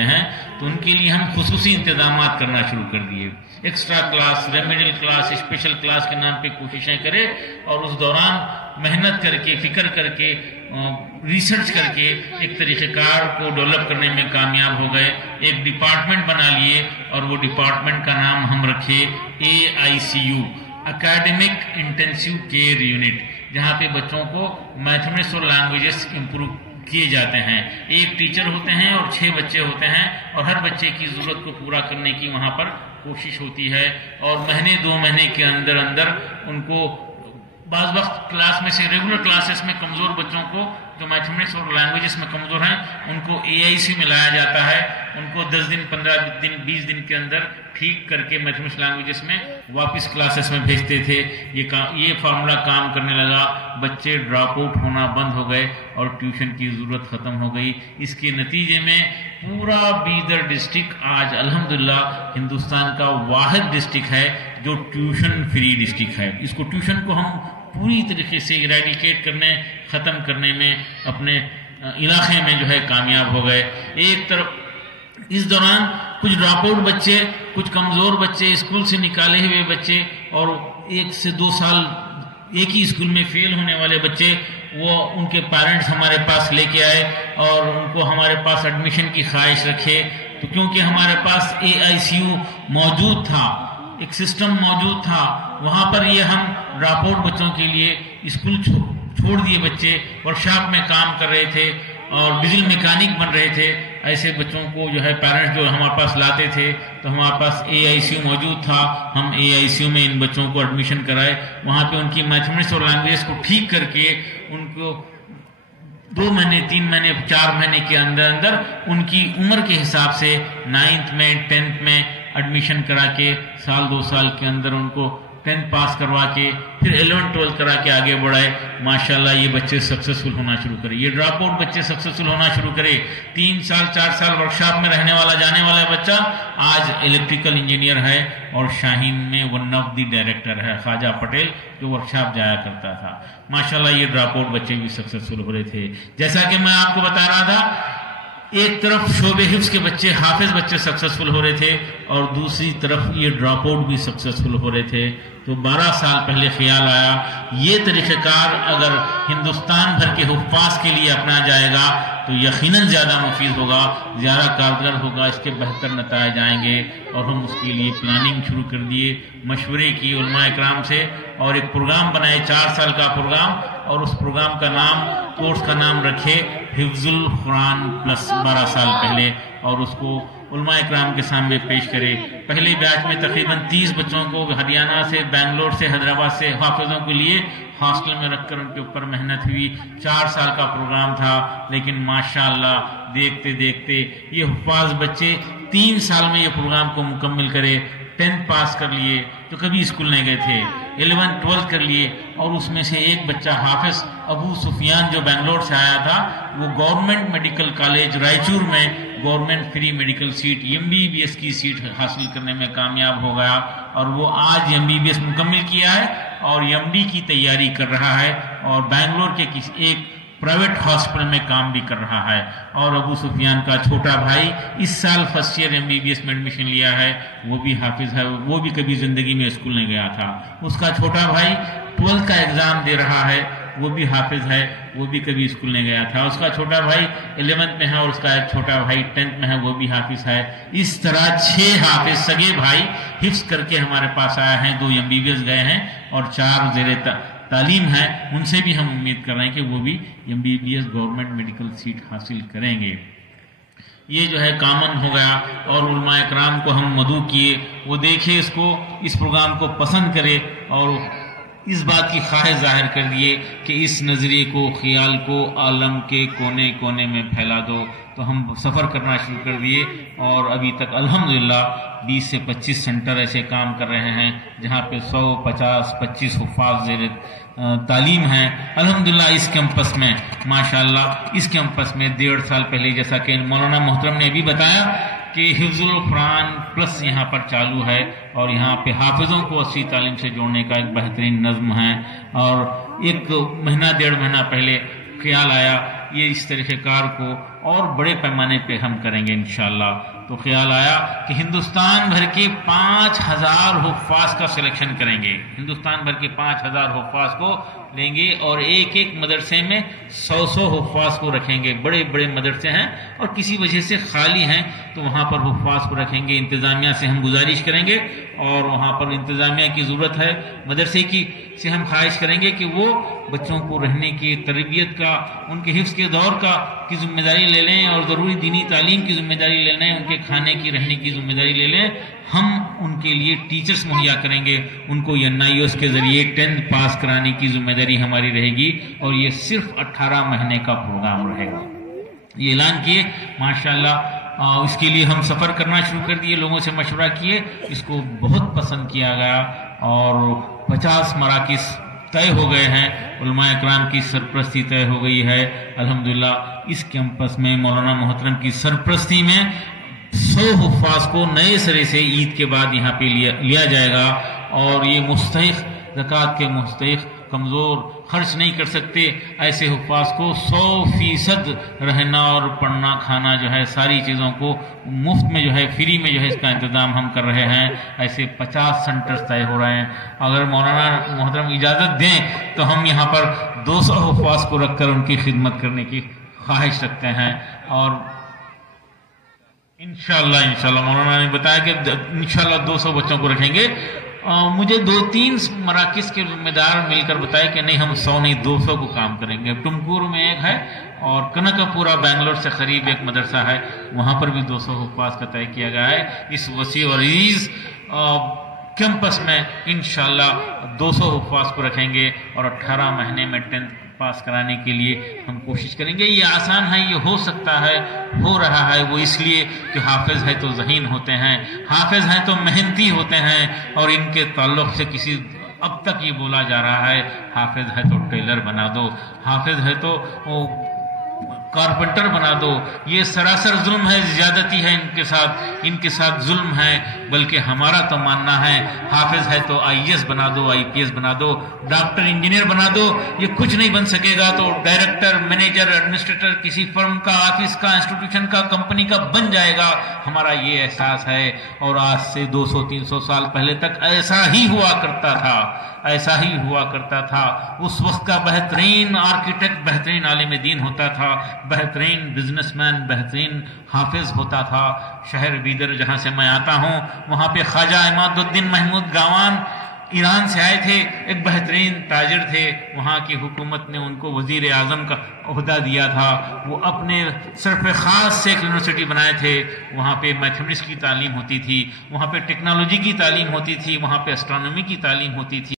ہیں تو ان کے لیے ہم خصوصی انتظامات کرنا شروع کر دیے. Extra class, remedial class, special class کے نام پہ کوششیں کرے اور اس دوران محنت کر کے، فکر کر کے، ریسرچ کر کے ایک طریقہ کار کو ڈیولپ کرنے میں کامیاب ہو گئے. ایک ڈپارٹمنٹ بنا لیے اور وہ ڈپارٹمنٹ کا نام ہم رکھے AICU، اکیڈمک انٹینسیو کیئر یونٹ، جہاں پہ بچوں کو میتھمیٹکس اور لینگویجز امپروو کیے جاتے ہیں. ایک ٹیچر ہوتے ہیں اور 6 بچے ہوتے ہیں اور ہر بچے کی ضرورت کو پورا کرنے کی وہاں پر کوشش ہوتی ہے. اور مہینے 2 مہینے کے اندر ان کو بعض وقت کلاس میں سے ریگولر کلاسز میں کمزور بچوں کو جو میتھمیٹکس اور لینگویجز میں کمزور ہیں ان کو AIC میں لایا جاتا ہے. ان کو 10 دن، 15 دن، 20 دن کے اندر ٹھیک کر کے میتھمیٹکس لینگویجز میں واپس کلاسز میں بھیجتے تھے. یہ فارمولا کام کرنے لگا. بچے ڈراپ آؤٹ ہونا بند ہو گئے اور ٹیوشن کی ضرورت ختم ہو گئی. اس کے نتیجے میں پورا بیدر ڈسٹرکٹ آج الحمدللہ ہندوستان کا واحد ڈسٹرکٹ ہے جو ٹیوشن فری ڈسٹرکٹ ہے. اس کو ٹیوشن کو ہم پوری طریقے سے ایریڈیکیٹ کرنے، ختم کرنے میں اپنے علاقے میں جو ہے کامیاب ہو گئے. ایک طرف اس دوران کچھ ڈراپ آؤٹ بچے، کچھ کمزور بچے، اسکول سے نکالے ہوئے بچے اور 1 سے 2 سال ایک ہی اسکول میں فیل ہونے والے بچے، وہ ان کے پیرنٹس ہمارے پاس لے کے آئے اور ان کو ہمارے پاس ایڈمیشن کی خواہش رکھے. تو کیونکہ ہمارے پاس AICU موجود تھا، ایک سسٹم موجود تھا، وہاں پر یہ ہم ڈراپ آؤٹ بچوں کے لیے اسکول چھوڑ دیے. بچے ورکشاپ میں کام کر رہے تھے اور ڈیزل میکینک بن رہے تھے. ایسے بچوں کو جو ہے پیرنٹس جو ہمارے پاس لاتے تھے تو ہمارے پاس AICU موجود تھا. ہم AICU میں ان بچوں کو ایڈمیشن کرائے. وہاں پہ ان کی میتھمیٹکس اور لینگویج کو ٹھیک کر کے ان کو 2 مہینے، 3 مہینے، 4 مہینے کے اندر ان کی عمر کے حساب سے 9th میں، 10th میں ایڈمیشن کرا کے سال 2 سال کے اندر ان کو 10th پاس کروا کے پھر 11th 12th کرا کے آگے بڑھائے. ماشاءاللہ یہ بچے سکسیسفل ہونا شروع کرے. یہ ڈراپ آؤٹ بچے سکسیسفل ہونا شروع کرے. 3 سال 4 سال ورکشاپ میں رہنے والا، جانے والا بچہ آج الیکٹریکل انجینئر ہے اور شاہین میں ون آف دی ڈائریکٹر ہے، خواجہ پٹیل، جو ورکشاپ جایا کرتا تھا. ماشاءاللہ یہ ڈراپ آؤٹ بچے بھی سکسیسفل ہو رہے تھے. جیسا کہ میں آپ کو بتا رہا تھا، ایک طرف شعبے حفظ کے بچے، حافظ بچے سکسیسفل ہو رہے تھے اور دوسری طرف یہ ڈراپ آؤٹ بھی سکسیسفل ہو رہے تھے. تو 12 سال پہلے خیال آیا یہ طریقہ کار اگر ہندوستان بھر کے حفاظ کے لیے اپنا جائے گا تو یقیناً زیادہ مفید ہوگا، زیادہ کارگر ہوگا، اس کے بہتر نتائج آئیں گے. اور ہم اس کے لیے پلاننگ شروع کر دیے، مشورے کی علماء اکرام سے اور ایک پروگرام بنائے 4 سال کا پروگرام. اور اس پروگرام کا نام، کورس کا نام رکھے حفظ القرآن پلس 12 سال پہلے، اور اس کو علماء اکرام کے سامنے پیش کرے. پہلے بیچ میں تقریباً 30 بچوں کو ہریانہ سے، بنگلور سے، حیدرآباد سے حافظوں کے لیے ہاسٹل میں رکھ کر ان کے اوپر محنت ہوئی. 4 سال کا پروگرام تھا، لیکن ماشاءاللہ دیکھتے دیکھتے یہ حفاظ بچے 3 سال میں یہ پروگرام کو مکمل کرے. 10th پاس کر لیے تو کبھی اسکول نہیں گئے تھے، 11th 12th کر لیے. اور اس میں سے ایک بچہ حافظ ابو سفیان جو بنگلور سے آیا تھا، وہ گورنمنٹ میڈیکل کالج رائچور میں government free medical seat MBBS کی سیٹ حاصل کرنے میں کامیاب ہو گیا. اور وہ آج MBBS مکمل کیا ہے اور MD کی تیاری کر رہا ہے اور بنگلور کے ایک پرائیویٹ ہاسپٹل میں کام بھی کر رہا ہے. اور ابو سفیان کا چھوٹا بھائی اس سال فرسٹ ایئر MBBS میں ایڈمیشن لیا ہے، وہ بھی حافظ ہے. وہ بھی کبھی زندگی میں اسکول نہیں گیا تھا. اس کا چھوٹا بھائی 12th کا ایگزام دے رہا ہے، وہ بھی حافظ ہے، وہ بھی کبھی اسکول نہیں گیا تھا. اس کا چھوٹا بھائی 11th میں ہے اور اس کا ایک چھوٹا بھائی 10th میں ہے، وہ بھی حافظ ہے. اس طرح 6 حافظ سگے بھائی حفظ کر کے ہمارے پاس آئے ہیں. 2 MBBS گئے ہیں اور 4 زیر تعلیم ہیں. ان سے بھی ہم امید کر رہے ہیں کہ وہ بھی MBBS گورنمنٹ میڈیکل سیٹ حاصل کریں گے. یہ جو ہے کامن ہو گیا اور علماء اکرام کو ہم مدعو کیے، وہ دیکھے اس کو، اس پروگرام کو پسند کرے اور اس بات کی خواہش ظاہر کر دیے کہ اس نظریے کو، خیال کو عالم کے کونے کونے میں پھیلا دو. تو ہم سفر کرنا شروع کر دیے اور ابھی تک الحمدللہ 20 سے 25 سینٹر ایسے کام کر رہے ہیں جہاں پہ 100، 50، 25 حفاظ زیر تعلیم ہیں. الحمدللہ اس کیمپس میں ماشاءاللہ اس کیمپس میں 1.5 سال پہلے، جیسا کہ مولانا محترم نے ابھی بتایا کہ حفظ القرآن پلس یہاں پر چالو ہے اور یہاں پہ حافظوں کو اچھی تعلیم سے جوڑنے کا ایک بہترین نظم ہے. اور 1 مہینہ 1.5 مہینہ پہلے خیال آیا یہ اس طریقہ کار کو اور بڑے پیمانے پہ ہم کریں گے انشاءاللہ۔ تو خیال آیا کہ ہندوستان بھر کے 5000 حفاظ کا سلیکشن کریں گے، ہندوستان بھر کے 5000 حفاظ کو لیں گے اور ایک ایک مدرسے میں 100 حفاظ کو رکھیں گے۔ بڑے بڑے مدرسے ہیں اور کسی وجہ سے خالی ہیں تو وہاں پر حفاظ کو رکھیں گے۔ انتظامیہ سے ہم گزارش کریں گے اور وہاں پر انتظامیہ کی ضرورت ہے، مدرسے کی سے ہم خواہش کریں گے کہ وہ بچوں کو رہنے کی، تربیت کا، ان کے حفظ کے دور کا کی ذمہ داری لے لیں اور ضروری دینی تعلیم کی ذمہ داری لے لیں، ان کے کھانے کی، رہنے کی ذمہ داری لے لیں۔ ہم ان کے لیے ٹیچرز مہیا کریں گے، ان کو NIOS کے ذریعے 10th پاس کرانے کی ذمہ داری ہماری رہے گی اور یہ صرف 18 مہینے کا پروگرام رہے گا۔ یہ اعلان کیے ماشاءاللہ، اس کے لیے ہم سفر کرنا شروع کر دیے، لوگوں سے مشورہ کیے، اس کو بہت پسند کیا گیا اور 50 مراکز طے ہو گئے ہیں، علماء اکرام کی سرپرستی طے ہو گئی ہے الحمدللہ۔ اس کیمپس میں مولانا محترم کی سرپرستی میں 100 حفاظ کو نئے سرے سے عید کے بعد یہاں پہ لیا جائے گا اور یہ مستحق، زکوٰۃ کے مستحق، کمزور، خرچ نہیں کر سکتے ایسے حفاظ کو 100% رہنا اور پڑھنا کھانا جو ہے ساری چیزوں کو مفت میں جو ہے فری میں جو ہے اس کا انتظام ہم کر رہے ہیں۔ ایسے 50 سینٹرز طے ہو رہے ہیں۔ اگر مولانا محترم اجازت دیں تو ہم یہاں پر 200 حفاظ کو رکھ کر ان کی خدمت کرنے کی خواہش رکھتے ہیں اور انشاءاللہ مولانا نے بتایا کہ انشاءاللہ 200 بچوں کو رکھیں گے۔ مجھے 2-3 مراکز کے ذمہ دار مل کر بتائے کہ نہیں ہم 100 نہیں 200 کو کام کریں گے۔ ٹمکور میں ایک ہے اور کنکپورہ بنگلور سے قریب ایک مدرسہ ہے، وہاں پر بھی 200 حفاظ کا طے کیا گیا ہے۔ اس وسیع اور عریض کیمپس میں انشاءاللہ 200 حفاظ کو رکھیں گے اور 18 مہینے میں 10th پاس کرانے کے لیے ہم کوشش کریں گے۔ یہ آسان ہے، یہ ہو سکتا ہے، ہو رہا ہے، وہ اس لیے کہ حافظ ہے تو ذہین ہوتے ہیں، حافظ ہیں تو محنتی ہوتے ہیں اور ان کے تعلق سے اب تک یہ بولا جا رہا ہے حافظ ہے تو ٹیلر بنا دو، حافظ ہے تو کارپینٹر بنا دو۔ یہ سراسر ظلم ہے، زیادتی ہے ان کے ساتھ ظلم ہے، بلکہ ہمارا تو ماننا ہے حافظ ہے تو IAS بنا دو، IPS بنا دو، ڈاکٹر، انجینئر بنا دو۔ یہ کچھ نہیں بن سکے گا تو ڈائریکٹر، مینیجر، ایڈمنسٹریٹر کسی فرم کا، آفس کا، انسٹیٹیوشن کا، کمپنی کا بن جائے گا۔ ہمارا یہ احساس ہے اور آج سے 200-300 سال پہلے تک ایسا ہی ہوا کرتا تھا، ایسا ہی ہوا کرتا تھا۔ اس وقت کا بہترین آرکیٹیکٹ بہترین عالم دین ہوتا تھا، بہترین بزنس مین بہترین حافظ ہوتا تھا۔ شہر بیدر جہاں سے میں آتا ہوں وہاں پہ خواجہ عماد الدین محمود گاوان ایران سے آئے تھے، ایک بہترین تاجر تھے، وہاں کی حکومت نے ان کو وزیر اعظم کا عہدہ دیا تھا۔ وہ اپنے صرف خاص سے ایک یونیورسٹی بنائے تھے، وہاں پہ میتھمیٹکس کی تعلیم ہوتی تھی، وہاں پہ ٹیکنالوجی کی تعلیم ہوتی تھی، وہاں پہ اسٹرانومی کی تعلیم ہوتی تھی۔